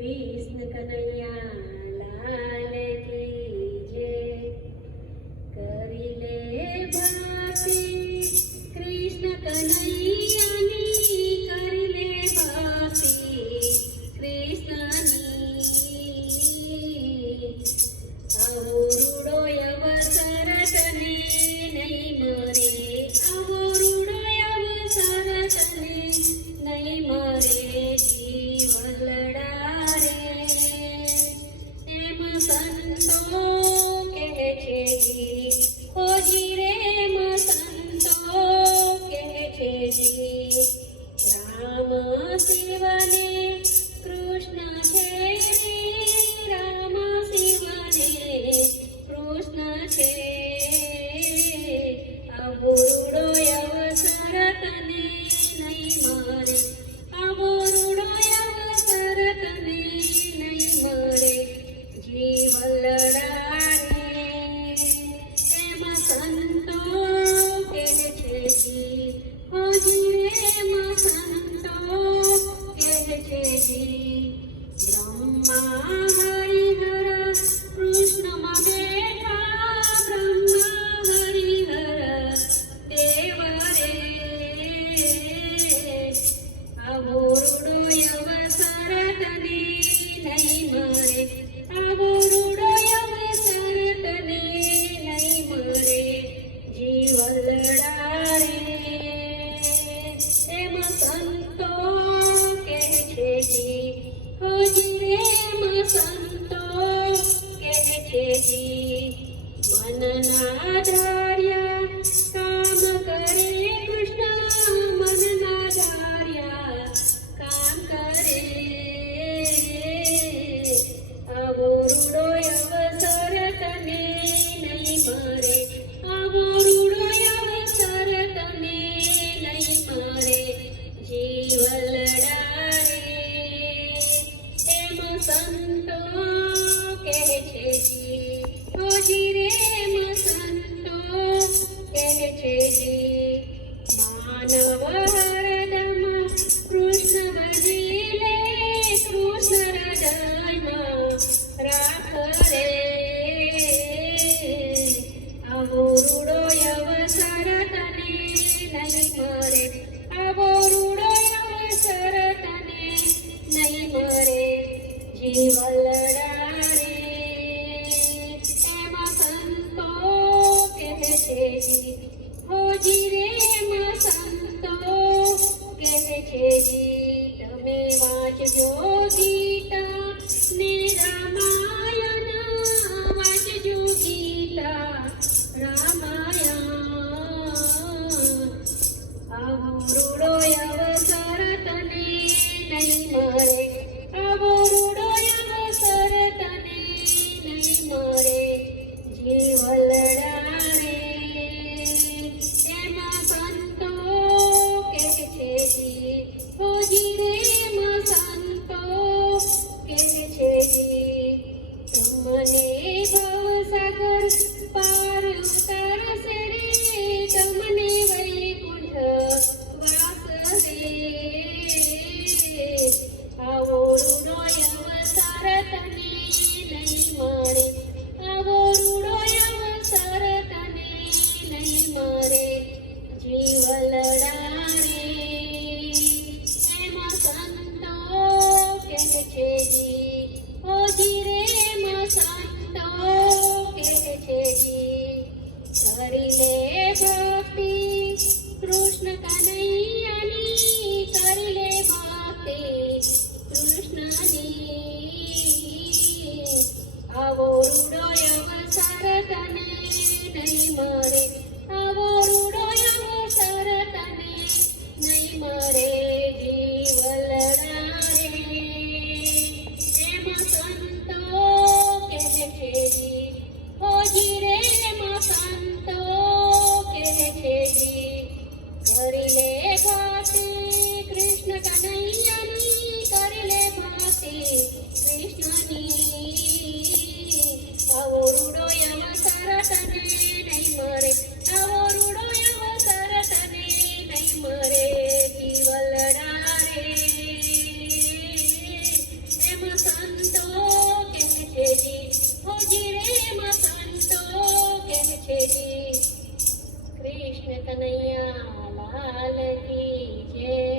कृष्ण कन्हैया लाल की जय। करी ले भक्ति कृष्ण कन्हैया नी, करी ले भक्ति कृष्ण नी। आवो रूडो अवसर तने नहीं मरे, आवो रूडो अवसर तने नहीं मरे। जीवलड़ा रे एम संतो कहे छे जी, खोजी रे एम संतो कहे छे जी। राम शिवने कृष्ण छे रे, राम शिवने कृष्ण छे। आवो रूडो अवसर तने नहीं मरे, आवो रूडो अवसर तने नहीं मरे। जीवलड़ा रे एम संतो कहे छे जी, खोजी रे एम संतो कहे छे जी। ब्रह्मा हरिहर कृष्ण में बैठा, ब्रह्मा हरिहर देव रे। आवो रूडो अवसर तने नहीं मरे, आवो रूडो अवसर तने नहीं मरे। जीवलड़ा रे एम संतो कहे छे जी, खोजी रे एम संतो कहे छे जी। मनना धार्या काम करे कृष्ण, मनना धार्या काम करे। आवो रूडो अवसर तने नहीं मरे, आवो रूडो अवसर तने नहीं मरे। जीवलड़ा रे एम संतो कहे छे जी, खोजी रे एम संतो कहे छे जी। मानव हरदम कृष्ण भजिले, कृष्ण हृदयમાં રાખે। आवो रूडो अवसर तने नहीं मरे, आवो रूडो अवसर तने नहीं मरे। जीवलड़ा रे एम संतो कहे छे जी, खोजी रे एम संतो कहे छे जी। तमे वांचजो गीता ने रामायण, वांचजो गीता रामायण। आवो रूडो अवसर तने नहीं मरे, आवो रूडो अवसर तने नहीं मरे। जीवलड़ा रे एम संतो कहे छे जी, खोजी रे एम संतो कहे छे जी। तमने भवसागर पार उतारसे रे, तमने वैकुंठ वास रे। आवो रूडो अवसर तने नहीं मरे, आवो रूडो अवसर तने नहीं मरे। जीवलड़ा रे एम संतो कहे छे जी, खोजी रे एम संतो कहे छे जी। करी ले भक्ति कृष्ण कन्हैया नी, करी ले भक्ति कृष्ण नी। आवो रूडो अवसर तने नहीं मरे, आवो रूडो अवसर तने नहीं मरे। जीवलड़ा रे एम संतो कहे छे जी, खोजी रे एम संतो कहे छे जी। करी ले भक्ति कृष्ण कन्हैया नी, करी ले भक्ति कृष्ण नी। आवो रूडो अवसर तने नहीं मरे, માં સંતો કહે છે જી, હોજી રે માં સંતો કહે છે જી. કૃષ્ણ કનૈયા લાલ કી જય.